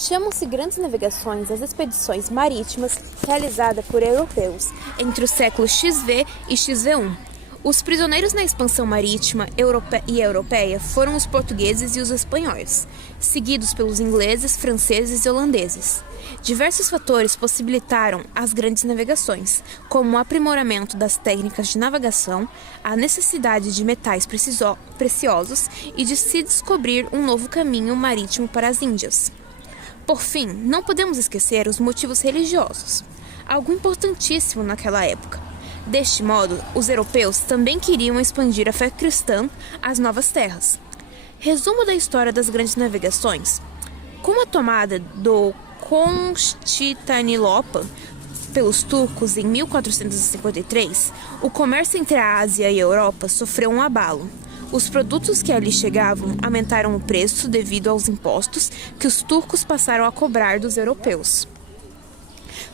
Chamam-se grandes navegações as expedições marítimas realizadas por europeus entre os séculos XV e XV1. Os prisioneiros na expansão marítima e europeia foram os portugueses e os espanhóis, seguidos pelos ingleses, franceses e holandeses. Diversos fatores possibilitaram as grandes navegações, como o aprimoramento das técnicas de navegação, a necessidade de metais preciosos e de se descobrir um novo caminho marítimo para as Índias. Por fim, não podemos esquecer os motivos religiosos, algo importantíssimo naquela época. Deste modo, os europeus também queriam expandir a fé cristã às novas terras. Resumo da história das grandes navegações. Com a tomada do Constantinopla pelos turcos em 1453, o comércio entre a Ásia e a Europa sofreu um abalo. Os produtos que ali chegavam aumentaram o preço devido aos impostos que os turcos passaram a cobrar dos europeus.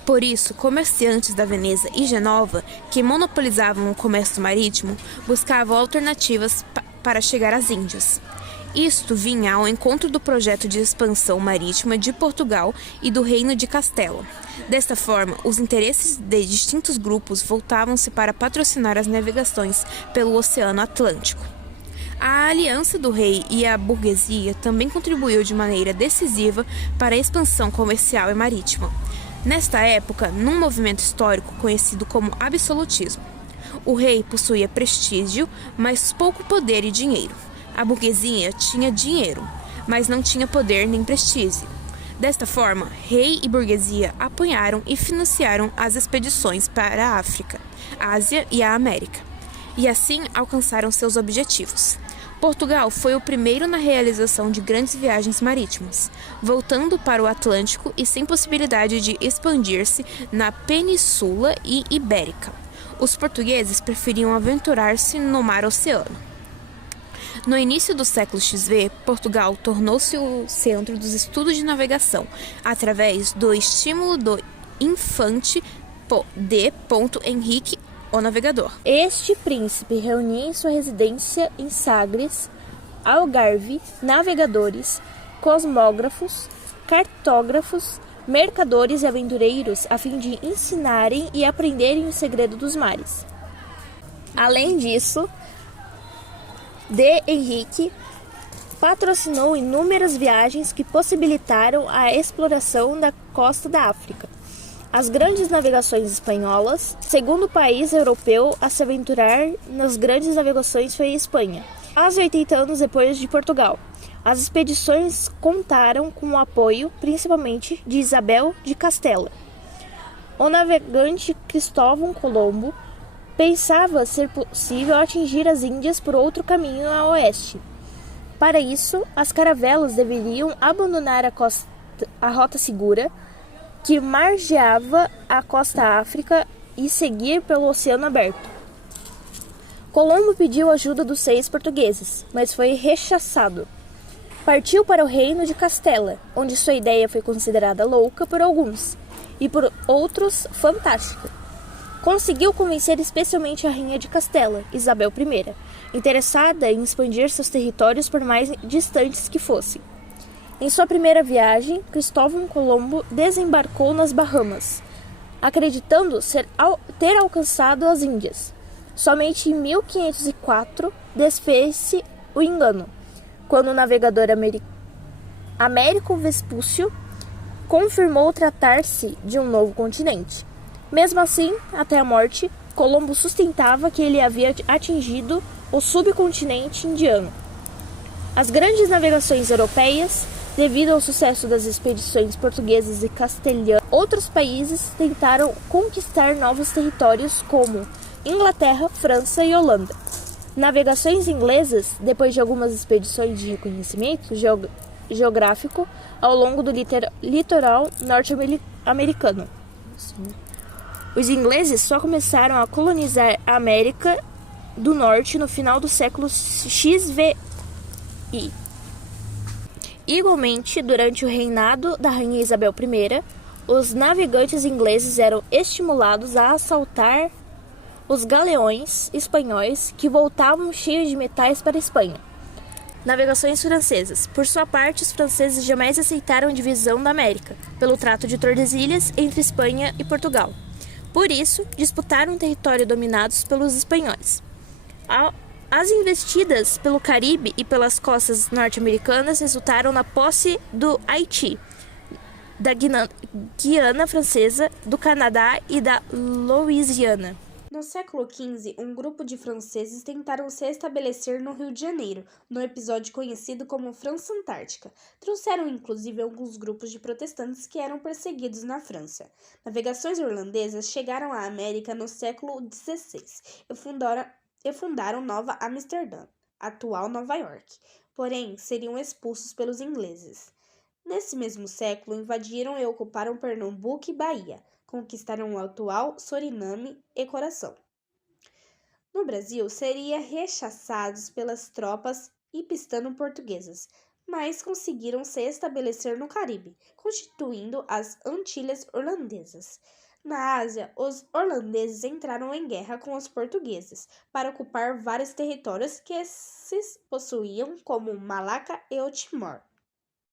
Por isso, comerciantes da Veneza e Genova, que monopolizavam o comércio marítimo, buscavam alternativas para chegar às Índias. Isto vinha ao encontro do projeto de expansão marítima de Portugal e do Reino de Castela. Desta forma, os interesses de distintos grupos voltavam-se para patrocinar as navegações pelo Oceano Atlântico. A aliança do rei e a burguesia também contribuiu de maneira decisiva para a expansão comercial e marítima. Nesta época, num movimento histórico conhecido como absolutismo, o rei possuía prestígio, mas pouco poder e dinheiro. A burguesia tinha dinheiro, mas não tinha poder nem prestígio. Desta forma, rei e burguesia apoiaram e financiaram as expedições para a África, Ásia e a América, e assim alcançaram seus objetivos. Portugal foi o primeiro na realização de grandes viagens marítimas, voltando para o Atlântico e sem possibilidade de expandir-se na Península Ibérica. Os portugueses preferiam aventurar-se no mar Oceano. No início do século XV, Portugal tornou-se o centro dos estudos de navegação, através do estímulo do infante D. Henrique o Navegador. Este príncipe reunia em sua residência em Sagres, Algarve, navegadores, cosmógrafos, cartógrafos, mercadores e aventureiros a fim de ensinarem e aprenderem o segredo dos mares. Além disso, D. Henrique patrocinou inúmeras viagens que possibilitaram a exploração da costa da África. As grandes navegações espanholas, segundo país europeu a se aventurar nas grandes navegações foi a Espanha. Quase 80 anos depois de Portugal, as expedições contaram com o apoio, principalmente, de Isabel de Castela. O navegante Cristóvão Colombo pensava ser possível atingir as Índias por outro caminho a oeste. Para isso, as caravelas deveriam abandonar a rota segura, que margeava a costa África e seguir pelo Oceano Aberto. Colombo pediu ajuda dos reis portugueses, mas foi rechaçado. Partiu para o Reino de Castela, onde sua ideia foi considerada louca por alguns, e por outros fantástica. Conseguiu convencer especialmente a rainha de Castela, Isabel I, interessada em expandir seus territórios por mais distantes que fossem. Em sua primeira viagem, Cristóvão Colombo desembarcou nas Bahamas, acreditando ter alcançado as Índias. Somente em 1504 desfez-se o engano, quando o navegador Américo Vespúcio confirmou tratar-se de um novo continente. Mesmo assim, até a morte, Colombo sustentava que ele havia atingido o subcontinente indiano. As grandes navegações europeias, devido ao sucesso das expedições portuguesas e castelhanas, outros países tentaram conquistar novos territórios como Inglaterra, França e Holanda. Navegações inglesas, depois de algumas expedições de reconhecimento geográfico ao longo do litoral norte-americano. Os ingleses só começaram a colonizar a América do Norte no final do século XVI. Igualmente, durante o reinado da rainha Isabel I, os navegantes ingleses eram estimulados a assaltar os galeões espanhóis que voltavam cheios de metais para a Espanha. Navegações francesas. Por sua parte, os franceses jamais aceitaram a divisão da América, pelo Trato de Tordesilhas entre Espanha e Portugal. Por isso, disputaram um território dominados pelos espanhóis. As investidas pelo Caribe e pelas costas norte-americanas resultaram na posse do Haiti, da Guiana Francesa, do Canadá e da Louisiana. No século XV, um grupo de franceses tentaram se estabelecer no Rio de Janeiro, no episódio conhecido como França Antártica. Trouxeram inclusive alguns grupos de protestantes que eram perseguidos na França. Navegações irlandesas chegaram à América no século XVI e fundaram Nova Amsterdã, atual Nova York. Porém, seriam expulsos pelos ingleses. Nesse mesmo século, invadiram e ocuparam Pernambuco e Bahia. Conquistaram o atual Suriname e Coração. No Brasil, seriam rechaçados pelas tropas ipistano-portuguesas, mas conseguiram se estabelecer no Caribe, constituindo as Antilhas Holandesas. Na Ásia, os holandeses entraram em guerra com os portugueses para ocupar vários territórios que esses possuíam, como Malaca e o Timor.